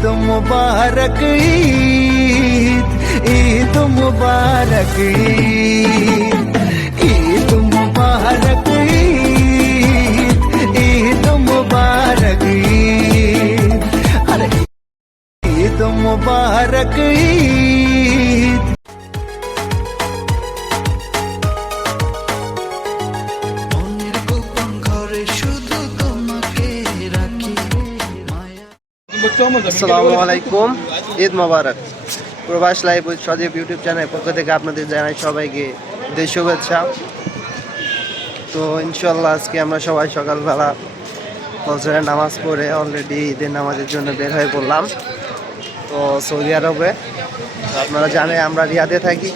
ईद मुबारक ईद, ईद मुबारक ईद, ईद मुबारक ईद, ईद मुबारक ईद, अरे ईद मुबारक ईद। আসসালামু আলাইকুম, ঈদ মোবারক। প্রবাস live with Sajib YouTube channel পক্ষ থেকে আপনাদের জানাই সবাইকে ঈদের শুভেচ্ছা। তো ইনশাল্লাহ আজকে আমরা সবাই সকালবেলা ফজরের নামাজ পড়ে অলরেডি ঈদের নামাজের জন্য বের হয়ে পড়লাম। তো সৌদি আরবে আপনারা জানেন আমরা রিয়াদে থাকি।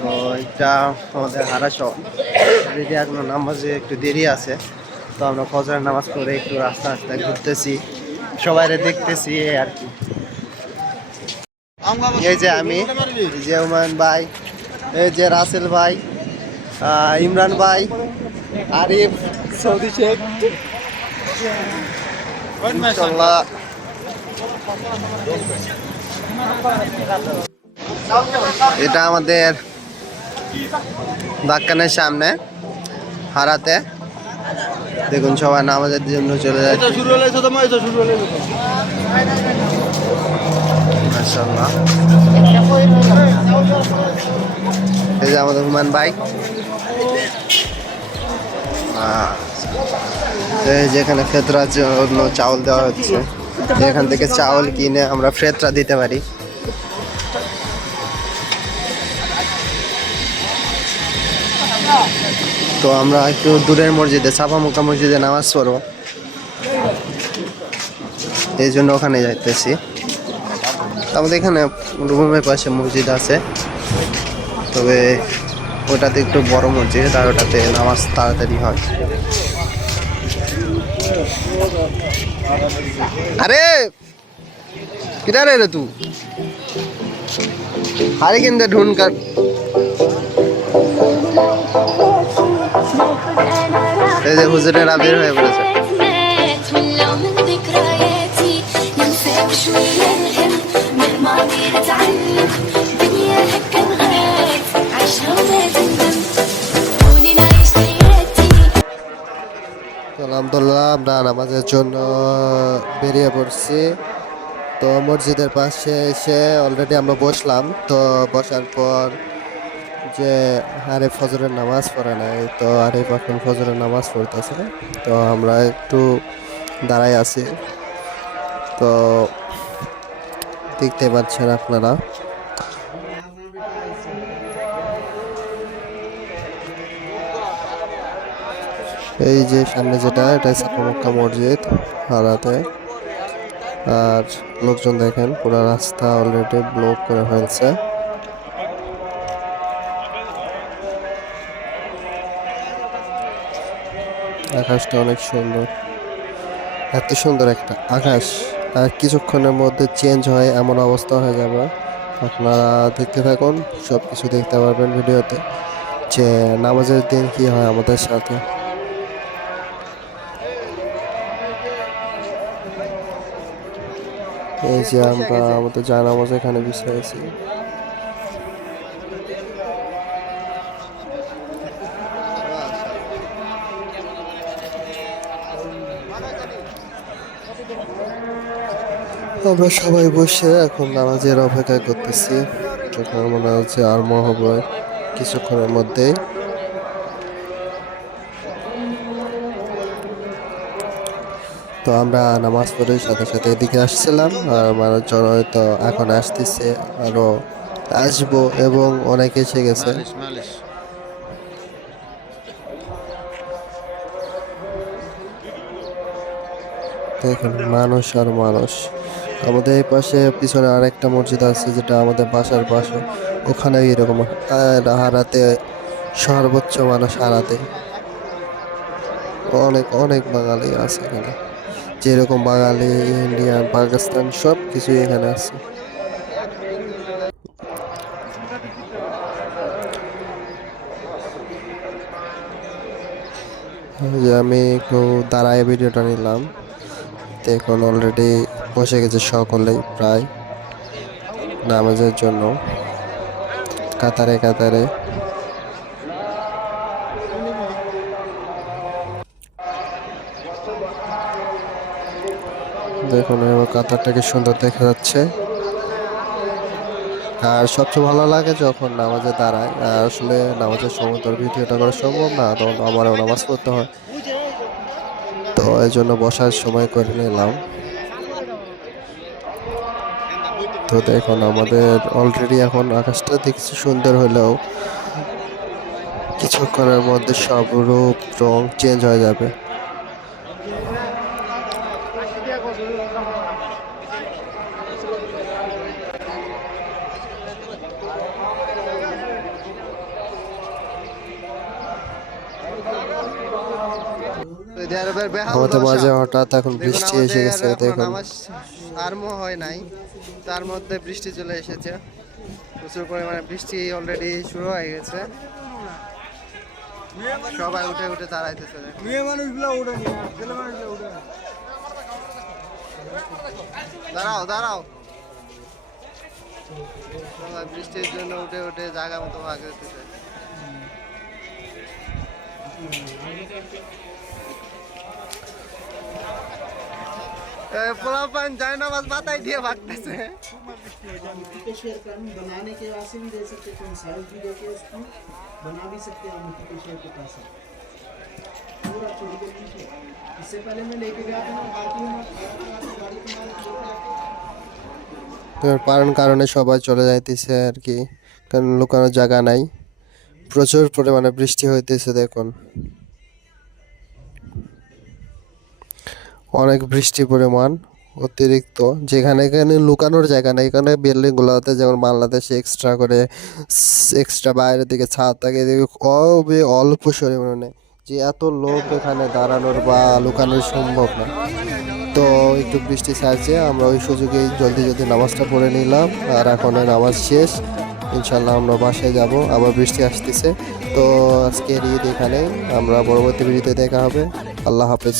তো এটা আমাদের হারা শহর, অলরেডি এখনো নামাজে একটু দেরি আছে। তো আমরা ফজরের নামাজ পড়ে একটু রাস্তা রাস্তায় ঘুরতেছি, সবাইরে দেখতেছি আর কি। এই যে আমি, এই যে হুমায়ুন ভাই, এই যে রাসেল ভাই, ইমরান ভাই, আরিফ, সৌদি শেখ, ইনশাল্লাহ। এটা আমাদের বাক্কানের সামনে হারাতে, দেখুন সবাই নামাজের জন্য চলে যাচ্ছে। মাশাআল্লাহ, এই যে আমাদের হুমান ভাই, যেখানে ফেতরার জন্য চাউল দেওয়া হচ্ছে, এখান থেকে চাউল কিনে আমরা ফেতরা দিতে পারি। তো আমরা একটু দূরের মসজিদে, সাফামুকা মসজিদে নামাজ পড়বো, এই জন্য ওখানে যাইতেছি। আমাদের এখানে রুমের পাশে মসজিদ আছে, তবে ওটাতে একটু বড় মসজিদ, আর ওটাতে নামাজ তাড়াতাড়ি হয়। আরে কিনারে রে তুই, আরে কিন্তু ঢুনকার এই যে হুজুরের আবির হয়ে পড়েছে। আলহামদুলিল্লাহ আমরা নামাজের জন্য বেরিয়ে পড়ছি। তো মসজিদের পাশে এসে অলরেডি আমরা বসলাম। তো বসার পর যে আরিফ ফজরের নামাজ পড়ে নাই, তো আরিফ এখন ফজরের নামাজ পড়তেছে। তো আমরা একটু দাঁড়াই আছি, তো দেখতে পাচ্ছেন আপনারা। এই যে সামনে যেটা, এটা সাফামুক্কা মসজিদ হারাতে। আর লোকজন দেখেন পুরো রাস্তা অলরেডি ব্লক করে ফেলছে। আকাশটা অনেক সুন্দর, এত সুন্দর একটা আকাশ, আর কিছুক্ষণের মধ্যে চেঞ্জ হয় এমন অবস্থা হয়ে যাবে। আপনারা দেখতে থাকুন, সব কিছু দেখতে পারবেন ভিডিওতে, যে নামাজের দিন কি হয় আমাদের সাথে। এই যে আমরা আমাদের জানামাজ এখানে বিছাইছি। আমরা সবাই বসে এখন নামাজের অপেক্ষা করতেছি, যখন মনে হচ্ছে আরম্ভ হবে কিছুক্ষণের মধ্যেই। তো আমরা নামাজ পড়ে সাথে সাথে এদিকে আসছিলাম, আর মানুষজন হয়তো এখন আসতেছে, আরো আসবো, এবং অনেকে এসে গেছে। দেখুন মানুষ আর মানুষ। আমাদের এই পাশে পিছনে আরেকটা মসজিদ আছে, যেটা আমাদের বাসার পাশে, ওখানে এরকম হারাতে সর্বোচ্চ মানুষ হারাতে অনেক অনেক বাঙালি আছে এখানে, যেরকম বাঙালি, ইন্ডিয়ান, পাকিস্তান সব কিছুই এখানে আছে। যে আমি একটু দাঁড়ায় ভিডিওটা নিলাম। দেখুন অলরেডি বসে গেছে সকলেই প্রায় নামাজের জন্য কাতারে কাতারে। দেখুন এবার কাতারটাকে সুন্দর দেখা যাচ্ছে। আর সবচেয়ে ভালো লাগে যখন নামাজে দাঁড়ায়, আর আসলে নামাজের সময় তোর ভিডিওটা করা সম্ভব না, তখন আমারও নামাজ পড়তে হয়, তো এই জন্য বসার সময় করে নিলাম। তো দেখুন আমাদের অলরেডি এখন আকাশটা দেখছি সুন্দর হলেও কিছুক্ষণের মধ্যে সব রূপ রং চেঞ্জ হয়ে যাবে। আমাদের মাঝে হঠাৎ এখন বৃষ্টি এসে গেছে। দেখুন আরম্ভ হয় নাই, তার মধ্যে বৃষ্টি চলে এসেছে, প্রচুর পরিমাণে বৃষ্টি অলরেডি শুরু হয়ে গেছে। সবাই উঠে উঠে দাঁড়াইতেছে। দাঁড়াও দাঁড়াও, সবাই বৃষ্টির জন্য উঠে উঠে জায়গা মতো ভাগ করতেছে। পোলাপান যায় নামাজ মাথায় দিয়ে ভাগতেছে। बनाने के वास्ते भी दे सकते हैं, साइज भी देके उसको बना भी सकते हैं मिट्टी के शेर के पास पूरा छोटी गली है। इससे पहले मैं लेके गया था ना बाकी কারণে সবাই চলে যাইতেছে আর কি, কারণ লুকানোর জায়গা নাই, প্রচুর পরিমাণে বৃষ্টি হইতেছে। দেখুন অনেক বৃষ্টি পরিমাণ অতিরিক্ত, যেখানে এখানে লুকানোর জায়গা নেই। এখানে বিল্ডিংগুলোতে যেমন বাংলাদেশে এক্সট্রা বাইরের দিকে ছাদ থাকে, খুবই অল্প পরিমাণে, যে এত লোক এখানে দাঁড়ানোর বা লুকানোর সম্ভব না। তো একটু বৃষ্টি ছাড়ছে, আমরা ওই সুযোগেই জলদি জলদি নামাজটা পড়ে নিলাম। আর এখন নামাজ শেষ, ইনশাল্লাহ আমরা বাসায় যাব, আবার বৃষ্টি আসতেছে। তো আজকের ঈদ এখানে, আমরা পরবর্তী ভিডিওতে দেখা হবে। আল্লাহ হাফেজ।